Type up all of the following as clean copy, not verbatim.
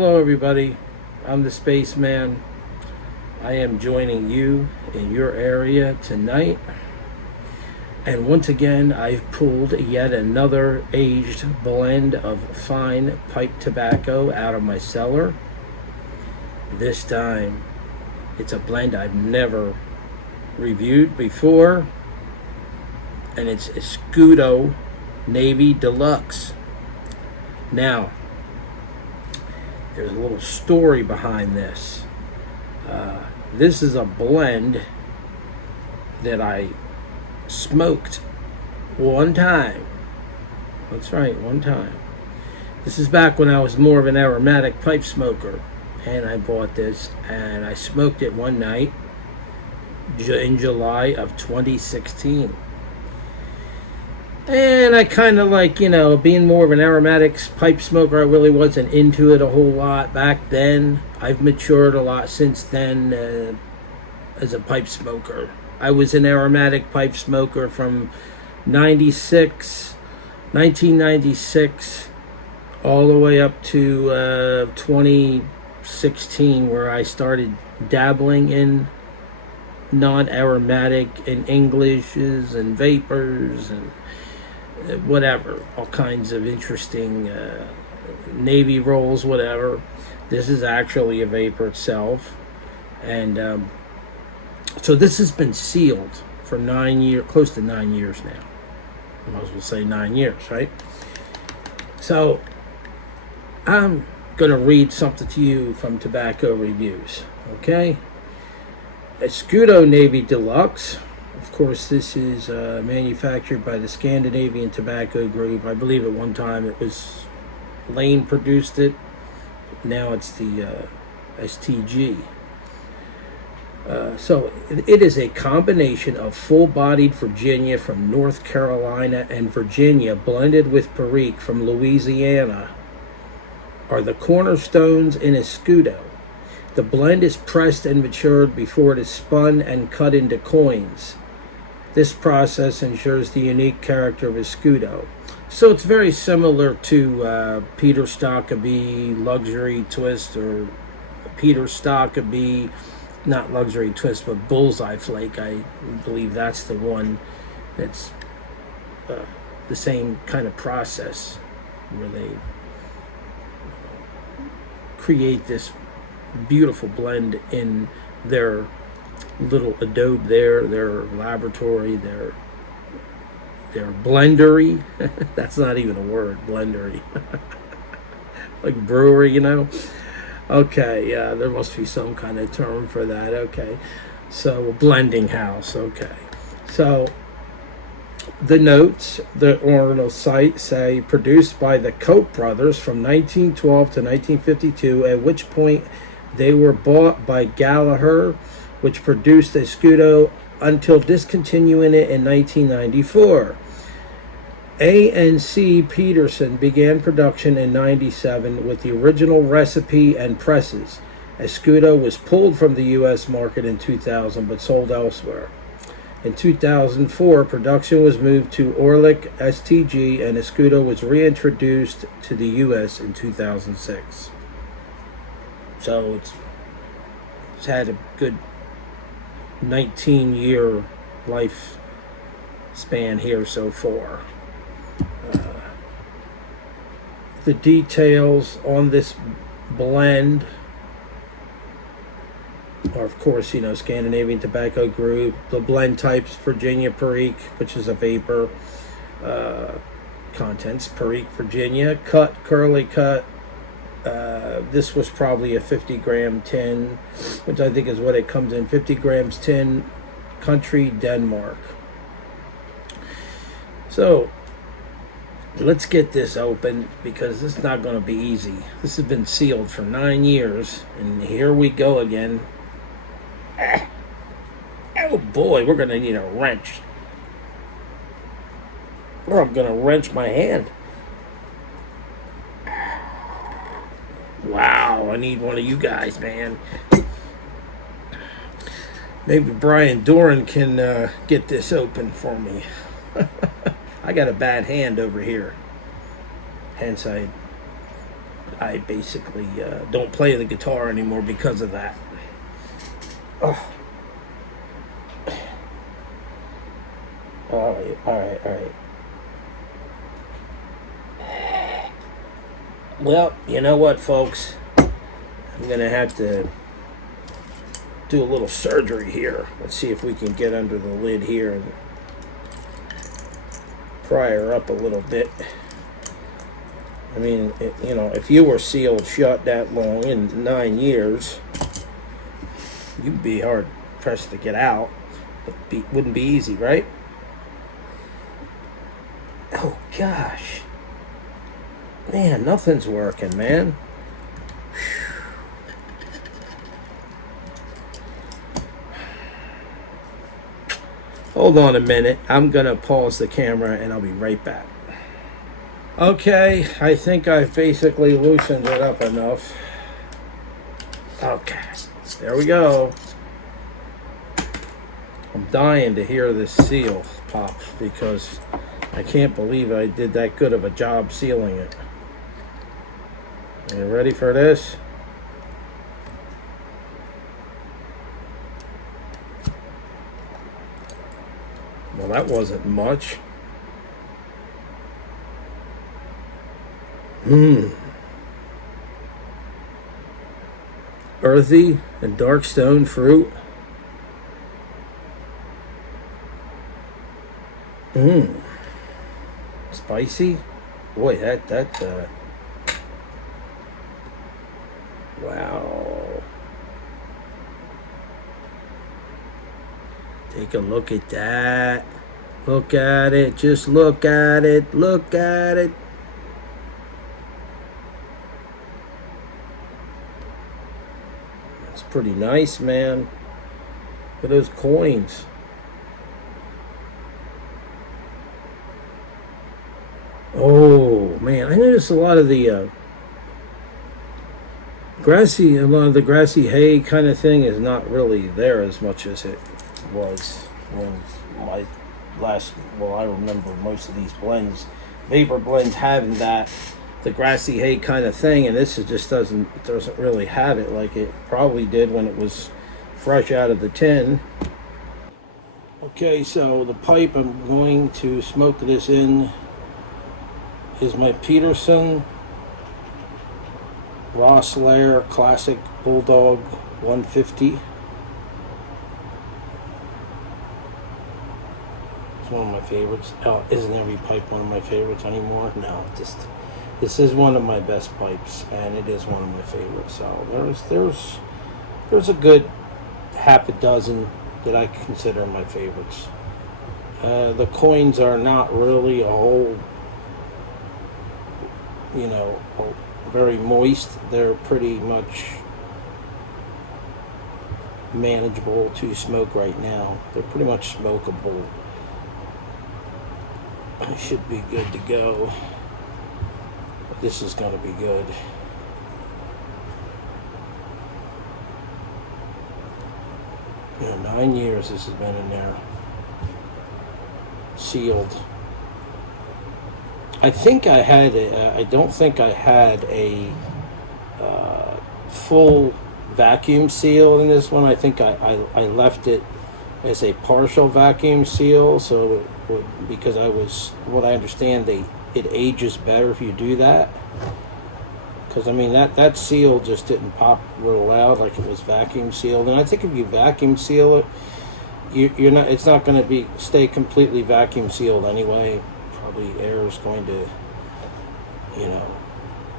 Hello, everybody. I'm the Spaceman. I am joining you in your area tonight. And once again, I've pulled yet another aged blend of fine pipe tobacco out of my cellar. This time, it's a blend I've never reviewed before, and it's Escudo Navy Deluxe. Now, there's a little story behind this. This is a blend that I smoked one time. That's right, one time. This is back when I was more of an aromatic pipe smoker, and I bought this and I smoked it one night in July of 2016. And I kind of being more of an aromatics pipe smoker, I really wasn't into it a whole lot back then. I've matured a lot since then as a pipe smoker. I was an aromatic pipe smoker from 1996, all the way up to 2016, where I started dabbling in non-aromatic and Englishes and vapors and whatever, all kinds of interesting navy rolls, whatever. This is actually a vapor itself, and so this has been sealed for 9 years, close to 9 years now. I might as well say 9 years, right? So I'm going to read something to you from Tobacco Reviews, okay? Escudo Navy Deluxe. Of course, this is manufactured by the Scandinavian Tobacco Group. I believe at one time it was Lane produced it. Now it's the STG. So it is a combination of full-bodied Virginia from North Carolina and Virginia blended with Perique from Louisiana are the cornerstones in Escudo. The blend is pressed and matured before it is spun and cut into coins. This process ensures the unique character of Escudo. So it's very similar to Peter Stokkebye Luxury Twist, or Peter Stokkebye, not Luxury Twist, but Bullseye Flake. I believe that's the one that's the same kind of process where they create this beautiful blend in their little adobe there, their laboratory, their blendery. That's not even a word, blendery. Like brewery, you know? Okay, yeah, there must be some kind of term for that. Okay, so a blending house. Okay, so the notes, the original site say produced by the Koch brothers from 1912 to 1952, at which point they were bought by Gallagher, which produced Escudo until discontinuing it in 1994. A&C Peterson began production in 97 with the original recipe and presses. Escudo was pulled from the U.S. market in 2000 but sold elsewhere. In 2004, production was moved to Orlik STG, and Escudo was reintroduced to the U.S. in 2006. So it's had a good 19-year life span here so far. The details on this blend are, of course, Scandinavian Tobacco Group. The blend types: Virginia Perique, which is a vapor. Contents: Perique Virginia, cut, curly cut. This was probably a 50-gram tin, which I think is what it comes in. 50 grams tin, country Denmark. So let's get this open, because this is not going to be easy. This has been sealed for 9 years, and here we go again. Oh boy, we're going to need a wrench. Or I'm going to wrench my hand. Wow, I need one of you guys, man. Maybe Brian Doran can get this open for me. I got a bad hand over here. Hence, I I basically don't play the guitar anymore because of that. Oh. All right, all right, all right. Well, you know what, folks? I'm going to have to do a little surgery here. Let's see if we can get under the lid here and pry her up a little bit. I mean, you know, if you were sealed shut that long in 9 years, you'd be hard pressed to get out. It wouldn't be easy, right? Oh, gosh. Man, nothing's working, man. Hold on a minute. I'm going to pause the camera and I'll be right back. Okay, I think I've basically loosened it up enough. Okay, there we go. I'm dying to hear this seal pop because I can't believe I did that good of a job sealing it. Are you ready for this? Well, that wasn't much. Earthy and dark stone fruit. Spicy. Boy, that wow. Take a look at that. Look at it. Just look at it. Look at it. It's pretty nice, man. Look at those coins. Oh, man. I noticed a lot of the grassy hay kind of thing is not really there as much as it was when my last, well, I remember most of these blends, vapor blends having that, the grassy hay kind of thing, and this just doesn't really have it like it probably did when it was fresh out of the tin. Okay, so the pipe I'm going to smoke this in is my Peterson Ross Lair Classic Bulldog 150. It's one of my favorites. Oh, isn't every pipe one of my favorites anymore? No, just this is one of my best pipes, and it is one of my favorites. So there's a good half a dozen that I consider my favorites. The coins are not really a whole, very moist. They're pretty much manageable to smoke right now. They're pretty much smokable. I should be good to go. This is going to be good. Yeah, 9 years this has been in there. Sealed. I think I had I don't think I had a full vacuum seal in this one. I think I left it as a partial vacuum seal, so because what I understand, it ages better if you do that. Because I mean that seal just didn't pop real loud like it was vacuum sealed, and I think if you vacuum seal it, you're not. It's not going to stay completely vacuum sealed anyway. Probably air is going to,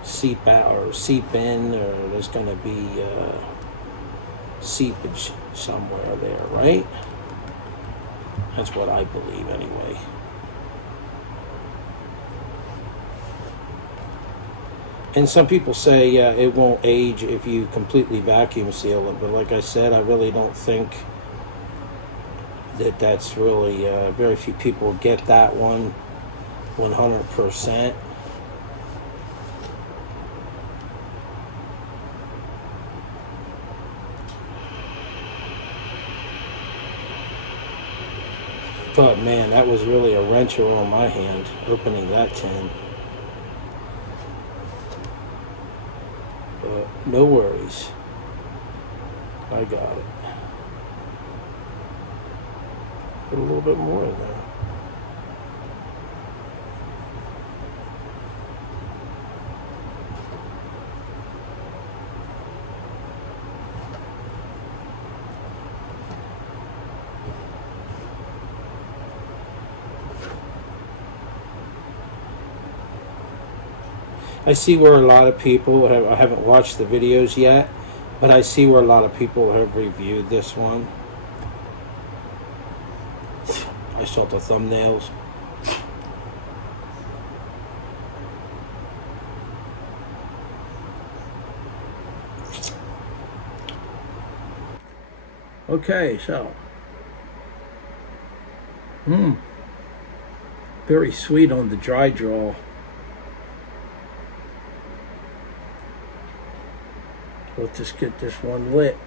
seep out or seep in, or there's going to be seepage somewhere there, right? That's what I believe anyway. And some people say, yeah, it won't age if you completely vacuum seal it, but like I said, I really don't think that's really, very few people get that one 100%. But man, that was really a wrencher on my hand, opening that tin. No worries. I got it. Put a little bit more in there. I see where a lot of people have, I haven't watched the videos yet, but I see where a lot of people have reviewed this one. I saw the thumbnails. Okay, so. Very sweet on the dry draw. Let's just get this one lit.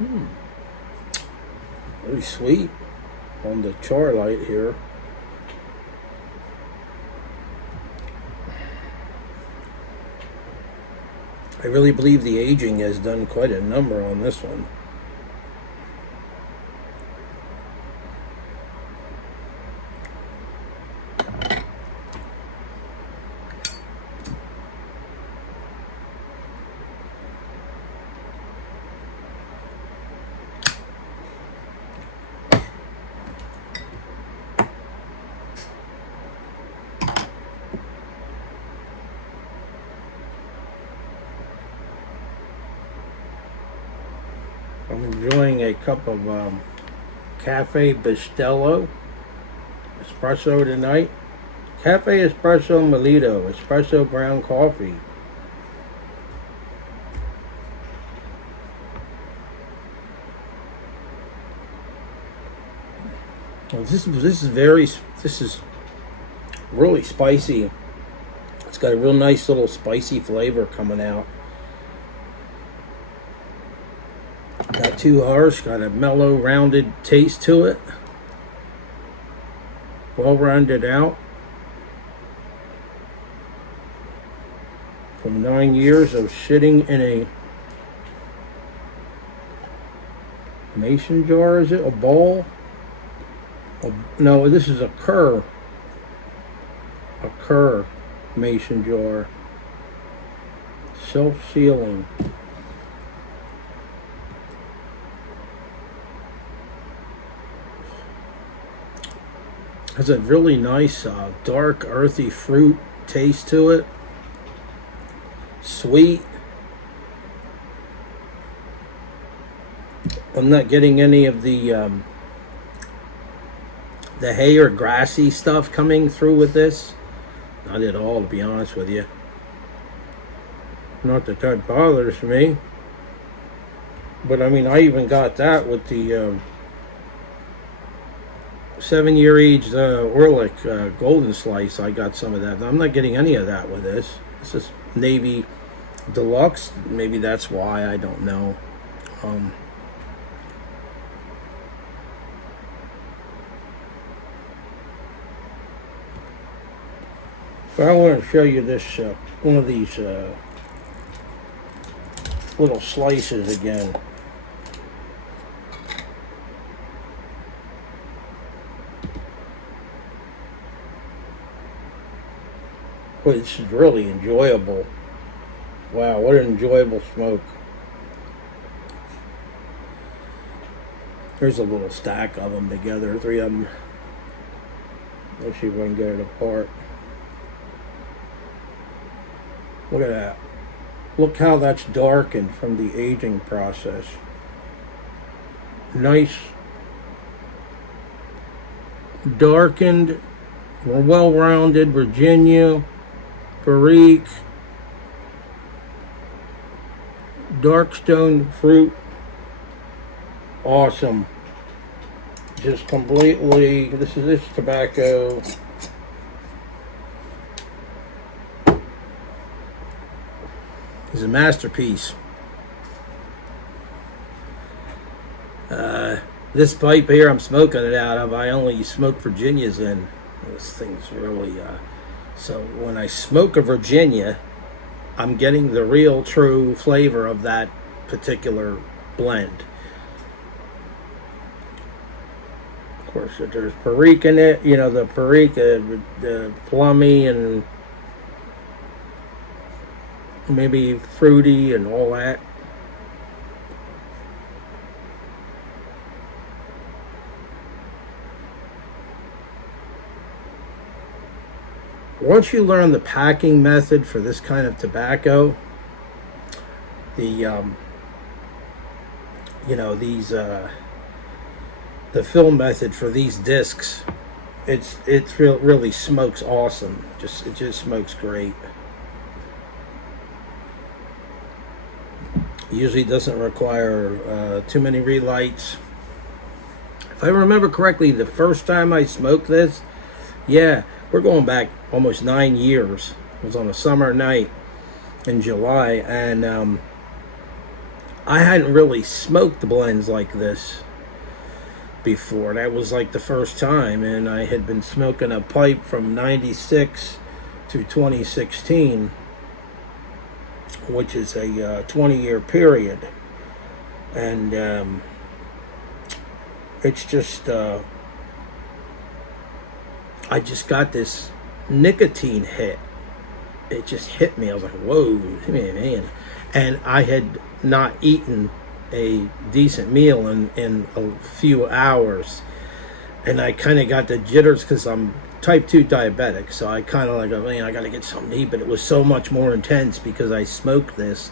Mm. Very sweet on the char light here. I really believe the aging has done quite a number on this one. I'm enjoying a cup of Cafe Bustelo espresso tonight. Cafe Espresso Melito, espresso ground coffee. Well, this is really spicy. It's got a real nice little spicy flavor coming out. Not too harsh, got a mellow, rounded taste to it. Well rounded out. From 9 years of sitting in a mason jar, is it? A bowl? No, this is a Kerr. A Kerr mason jar. Self-sealing. Has a really nice dark earthy fruit taste to it. Sweet. I'm not getting any of the hay or grassy stuff coming through with this. Not at all, to be honest with you. Not that bothers me. But I mean, I even got that with the 7-year aged Orlick Golden Slice. I got some of that. I'm not getting any of that with this. This is Navy Deluxe. Maybe that's why. I don't know. But I want to show you this one of these little slices again. Boy, this is really enjoyable. Wow, what an enjoyable smoke. Here's a little stack of them together, 3 of them. Let's see if I can get it apart. Look at that. Look how that's darkened from the aging process. Nice, darkened, well-rounded Virginia, Barrique, dark stone fruit. Awesome. Just completely, this tobacco. Is a masterpiece. This pipe here I'm smoking it out of, I only smoke Virginias in. This thing's really, so when I smoke a Virginia, I'm getting the real true flavor of that particular blend. Of course, there's Barrique in it, you know, the Barrique, the plummy and maybe fruity and all that. Once you learn the packing method for this kind of tobacco, the you know, these the fill method for these discs, really smokes awesome. It just smokes great. Usually doesn't require too many relights. If I remember correctly, the first time I smoked this, yeah, we're going back almost 9 years. It was on a summer night in July, and I hadn't really smoked the blends like this before. That was like the first time, and I had been smoking a pipe from 96 to 2016, which is a 20-year period. And it's just I just got this nicotine hit. It just hit me. I was like, whoa, man. And I had not eaten a decent meal in a few hours. And I kind of got the jitters because I'm type 2 diabetic. So I kind of like, oh, man, I got to get something to eat. But it was so much more intense because I smoked this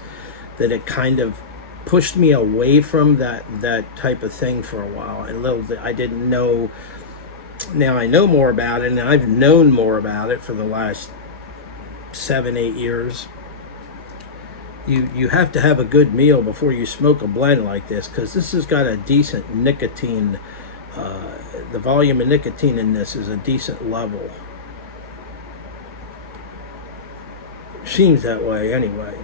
that it kind of pushed me away from that type of thing for a while. And I didn't know. Now I know more about it, and I've known more about it for the last 7-8 years. You have to have a good meal before you smoke a blend like this, because this has got a decent nicotine. The volume of nicotine in this is a decent level. Seems that way anyway.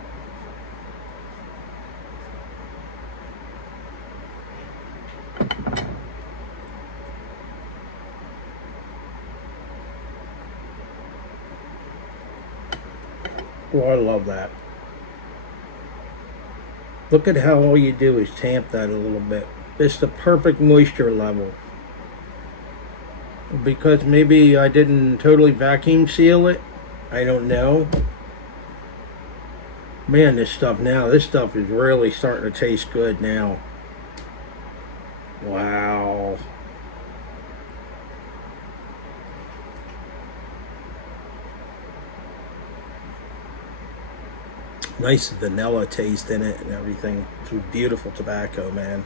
Oh, I love that. Look at how all you do is tamp that a little bit. It's the perfect moisture level. Because maybe I didn't totally vacuum seal it. I don't know. Man, this stuff is really starting to taste good now. Wow. Nice vanilla taste in it and everything. It's beautiful tobacco, man.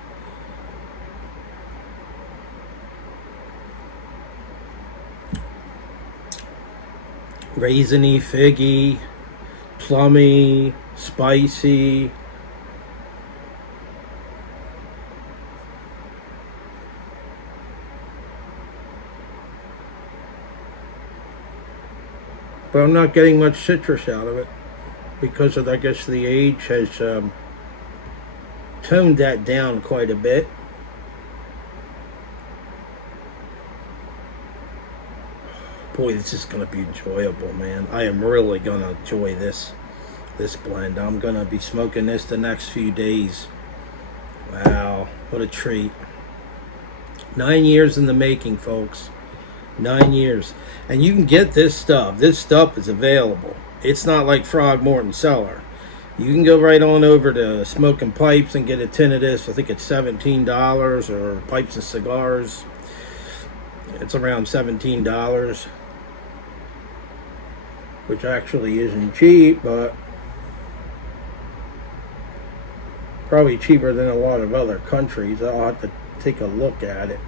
Raisiny, figgy, plummy, spicy. But I'm not getting much citrus out of it because of, I guess, the age has toned that down quite a bit. Boy, this is going to be enjoyable, man. I am really going to enjoy this blend. I'm going to be smoking this the next few days. Wow, what a treat. 9 years in the making, folks. 9 years. And you can get this stuff. This stuff is available. It's not like Frog Morton Cellar. You can go right on over to Smoking Pipes and get a tin of this. I think it's $17, or Pipes and Cigars. It's around $17, which actually isn't cheap, but probably cheaper than a lot of other countries. I'll have to take a look at it.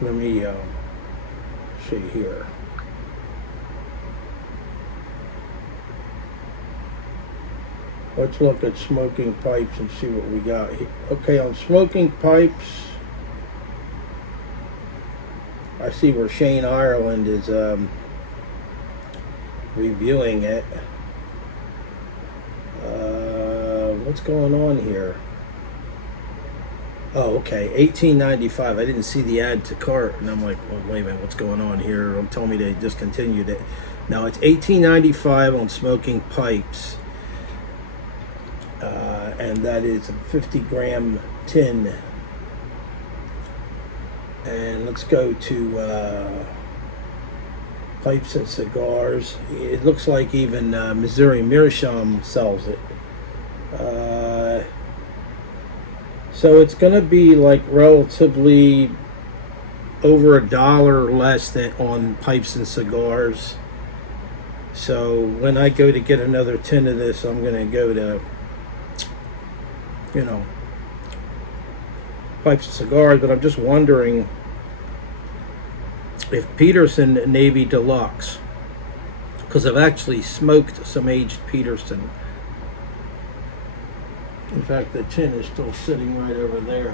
Let me see here. Let's look at smoking pipes and see what we got here. Okay, on smoking pipes, I see where Shane Ireland is reviewing it. What's going on here? Oh, okay, $18.95. I didn't see the add to cart, and I'm like, well, wait a minute, what's going on here? Don't tell me they discontinued it. Now it's $18.95 on smoking pipes, and that is a 50-gram tin. And let's go to pipes and cigars. It looks like even Missouri Meerschaum sells it. So it's going to be like relatively over $1 less than on pipes and cigars. So when I go to get another tin of this, I'm going to go to, pipes and cigars. But I'm just wondering if Peterson Navy Deluxe, because I've actually smoked some aged Peterson. In fact, the tin is still sitting right over there.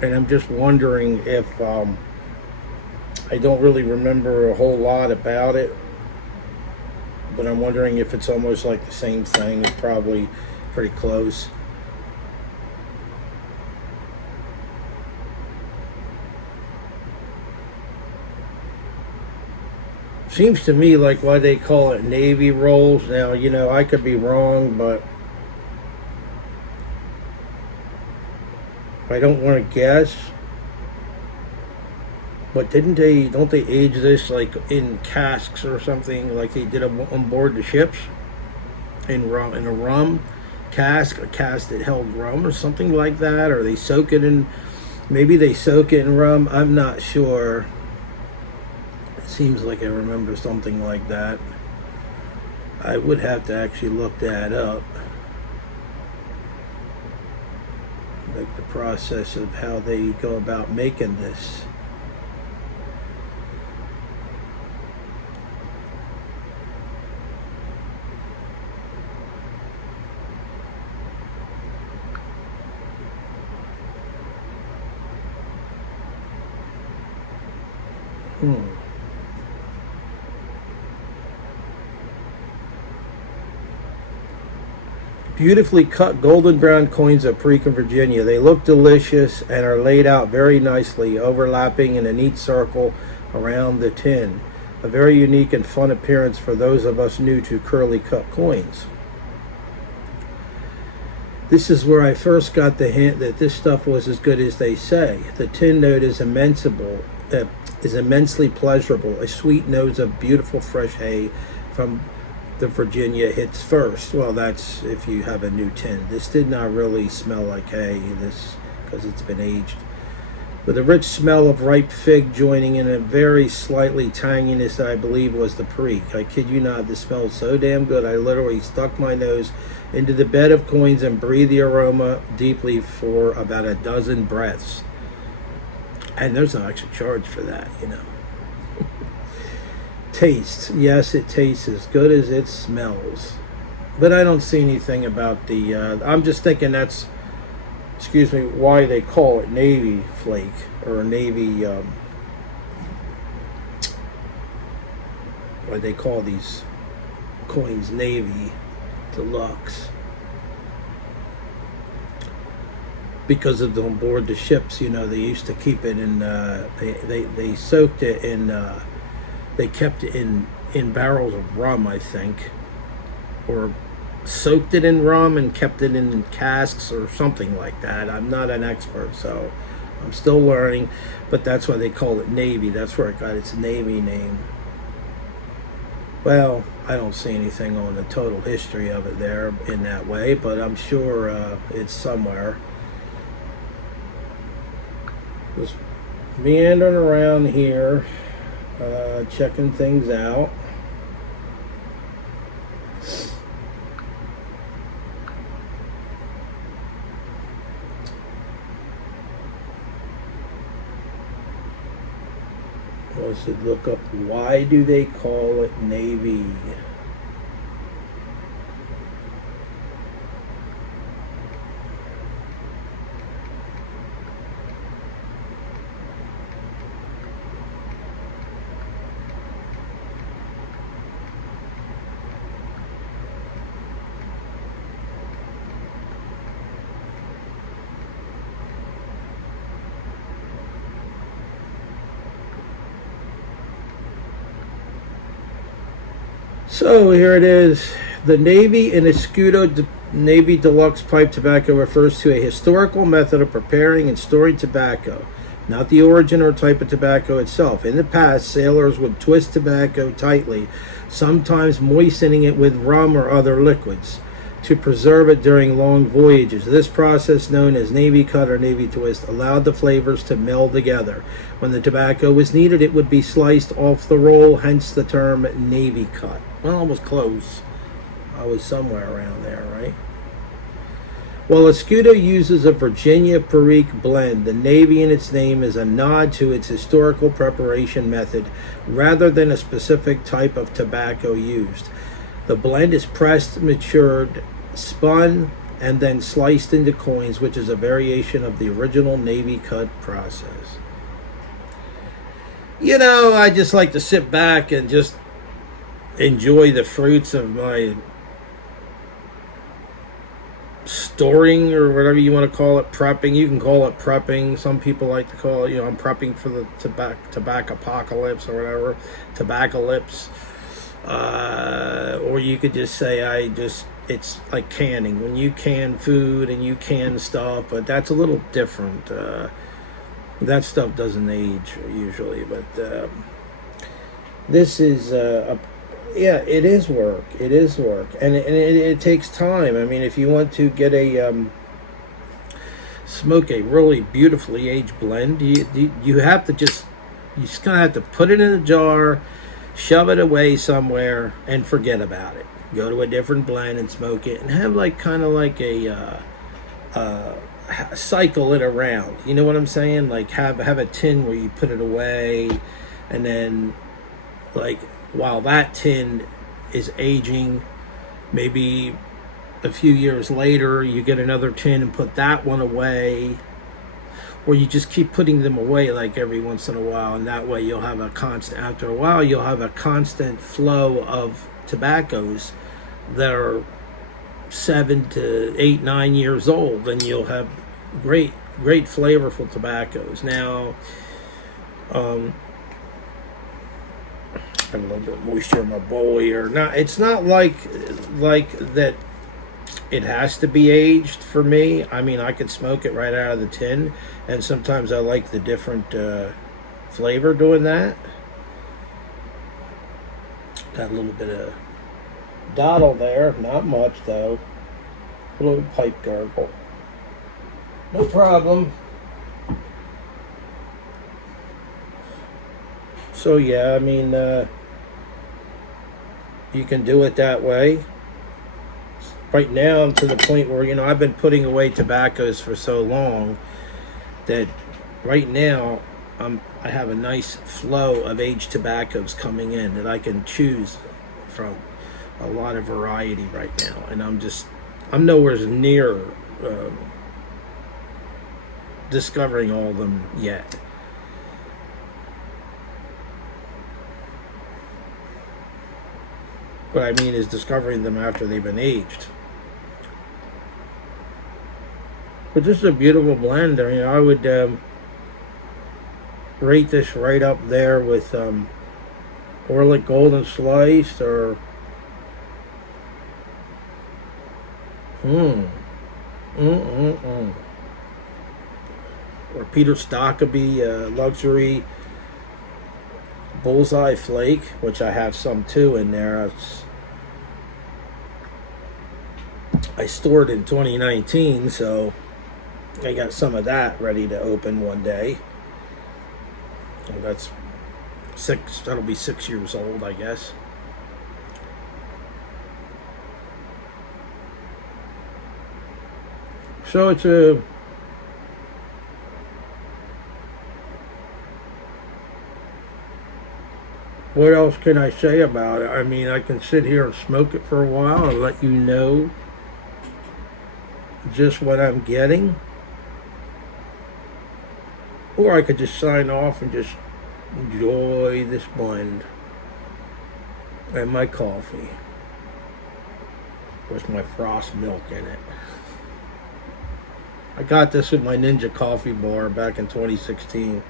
And I'm just wondering if, I don't really remember a whole lot about it, but I'm wondering if it's almost like the same thing. It's probably pretty close. Seems to me like why they call it Navy rolls. Now, I could be wrong, but I don't want to guess. But don't they age this like in casks or something, like they did on board the ships? In a rum cask, a cask that held rum or something like that, or they soak it in, maybe they soak it in rum. I'm not sure. Seems like I remember something like that. I would have to actually look that up. Like the process of how they go about making this. Beautifully cut golden brown coins of Perique, Virginia. They look delicious and are laid out very nicely, overlapping in a neat circle around the tin. A very unique and fun appearance for those of us new to curly cut coins. This is where I first got the hint that this stuff was as good as they say. The tin note is immensely pleasurable. A sweet nose of beautiful fresh hay from the Virginia hits first. Well, that's if you have a new tin. This did not really smell like hay, because it's been aged. With a rich smell of ripe fig joining in a very slightly tanginess that I believe was the Perique. I kid you not, this smelled so damn good I literally stuck my nose into the bed of coins and breathed the aroma deeply for about a dozen breaths. And there's no extra charge for that, Tastes. Yes, it tastes as good as it smells. But I don't see anything about the... I'm just thinking that's, why they call it Navy Flake, or Navy... why they call these coins Navy Deluxe. Because of on board the ships, they used to keep it in... They soaked it in... They kept it in barrels of rum, I think, or soaked it in rum and kept it in casks or something like that. I'm not an expert, so I'm still learning, but that's why they call it Navy. That's where it got its Navy name. Well, I don't see anything on the total history of it there in that way, but I'm sure it's somewhere. Just meandering around here, checking things out. Let's look up, why do they call it Navy? So here it is. The Navy and Escudo Navy Deluxe Pipe Tobacco refers to a historical method of preparing and storing tobacco, not the origin or type of tobacco itself. In the past, sailors would twist tobacco tightly, sometimes moistening it with rum or other liquids, to preserve it during long voyages. This process, known as Navy cut or Navy twist, allowed the flavors to meld together. When the tobacco was needed, it would be sliced off the roll, hence the term Navy cut. Well, I was close. I was somewhere around there, right? While Escudo uses a Virginia Perique blend, the Navy in its name is a nod to its historical preparation method rather than a specific type of tobacco used. The blend is pressed, matured, spun, and then sliced into coins, which is a variation of the original Navy cut process. You know, I just like to sit back and just enjoy the fruits of my storing, or whatever you want to call it, prepping. You can call it prepping. Some people like to call it, I'm prepping for the tobacco apocalypse or whatever, tobaccalypse. Or you could just say it's like canning. When you can food and you can stuff, but that's a little different. That stuff doesn't age usually, but this is yeah, it is work. It is work, and it takes time. I mean, if you want to get smoke a really beautifully aged blend, you have to just kind of have to put it in a jar, shove it away somewhere, and forget about it. Go to a different blend and smoke it, and have kind of like a cycle it around. You know what I'm saying? Like have a tin where you put it away, and then while that tin is aging, maybe a few years later you get another tin and put that one away, or you just keep putting them away every once in a while, and that way you'll have after a while you'll have a constant flow of tobaccos that are 7 to 8, 9 years old, and you'll have great flavorful tobaccos. Now a little bit of moisture in my bowl here. Now, it's not like that it has to be aged for me. I mean, I could smoke it right out of the tin, and sometimes I like the different flavor doing that. Got a little bit of dottle there, not much though. A little pipe gargle. No problem. So yeah, I mean, you can do it that way. Right now, I'm to the point where, I've been putting away tobaccos for so long that right now I have a nice flow of aged tobaccos coming in that I can choose from, a lot of variety right now, and I'm nowhere near discovering all of them yet. What I mean is discovering them after they've been aged. But this is a beautiful blend. I mean, I would rate this right up there with Orlick Golden Sliced, or or Peter Stockeby Luxury Bullseye Flake, which I have some too in there. I stored in 2019, so I got some of that ready to open one day. And that'll be 6 years old, I guess. So it's a what else can I say about it? I mean, I can sit here and smoke it for a while and let you know just what I'm getting. Or I could just sign off and just enjoy this blend and my coffee with my frost milk in it. I got this with my Ninja coffee bar back in 2016.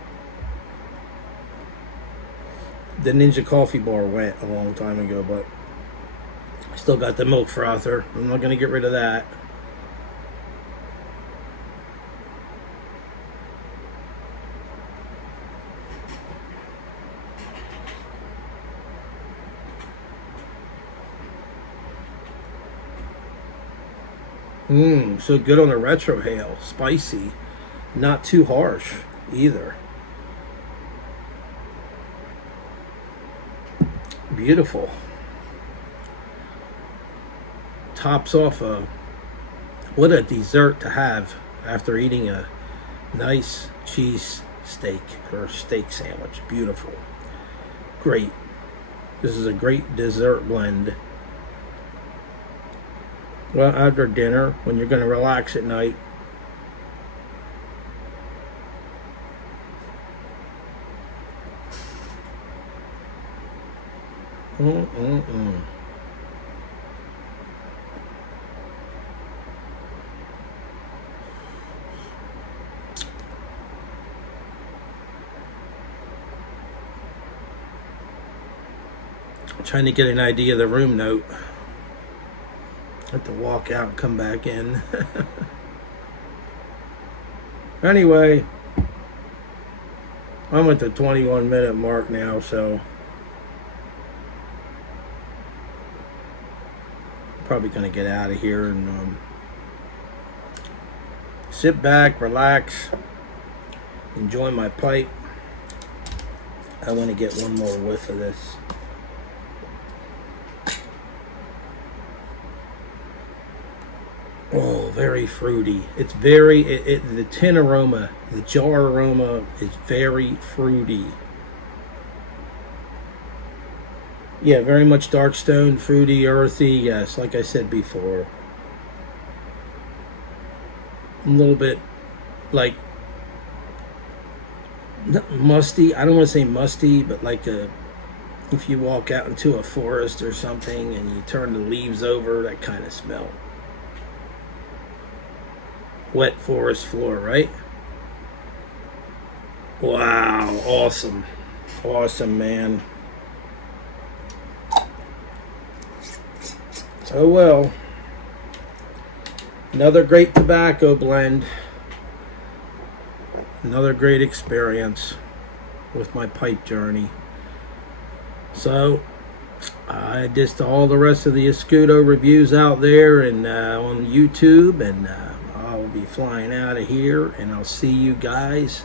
The Ninja coffee bar went a long time ago, but I still got the milk frother. I'm not going to get rid of that. So good on the retrohale. Spicy. Not too harsh either. Beautiful. Tops off what a dessert to have after eating a nice cheese steak or steak sandwich. Beautiful. Great. This is a great dessert blend. Well, after dinner, when you're going to relax at night. Trying to get an idea of the room note. Have to walk out and come back in. Anyway, I'm at the 21-minute mark now, so I'm probably going to get out of here and sit back, relax, enjoy my pipe. I want to get one more whiff of this. Oh, very fruity. It's very, the tin aroma, the jar aroma is very fruity. Yeah, very much dark stone, fruity, earthy. Yes, like I said before. A little bit like, not musty. I don't want to say musty, but like if you walk out into a forest or something and you turn the leaves over, that kind of smell. Wet forest floor, right? Wow, awesome. Awesome, man. Oh well. Another great tobacco blend. Another great experience with my pipe journey. So, just all the rest of the Escudo reviews out there and on YouTube, and I'll be flying out of here, and I'll see you guys,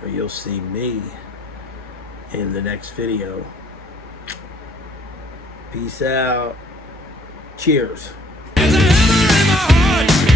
or you'll see me in the next video. Peace out. Cheers. There's a hammer in my heart.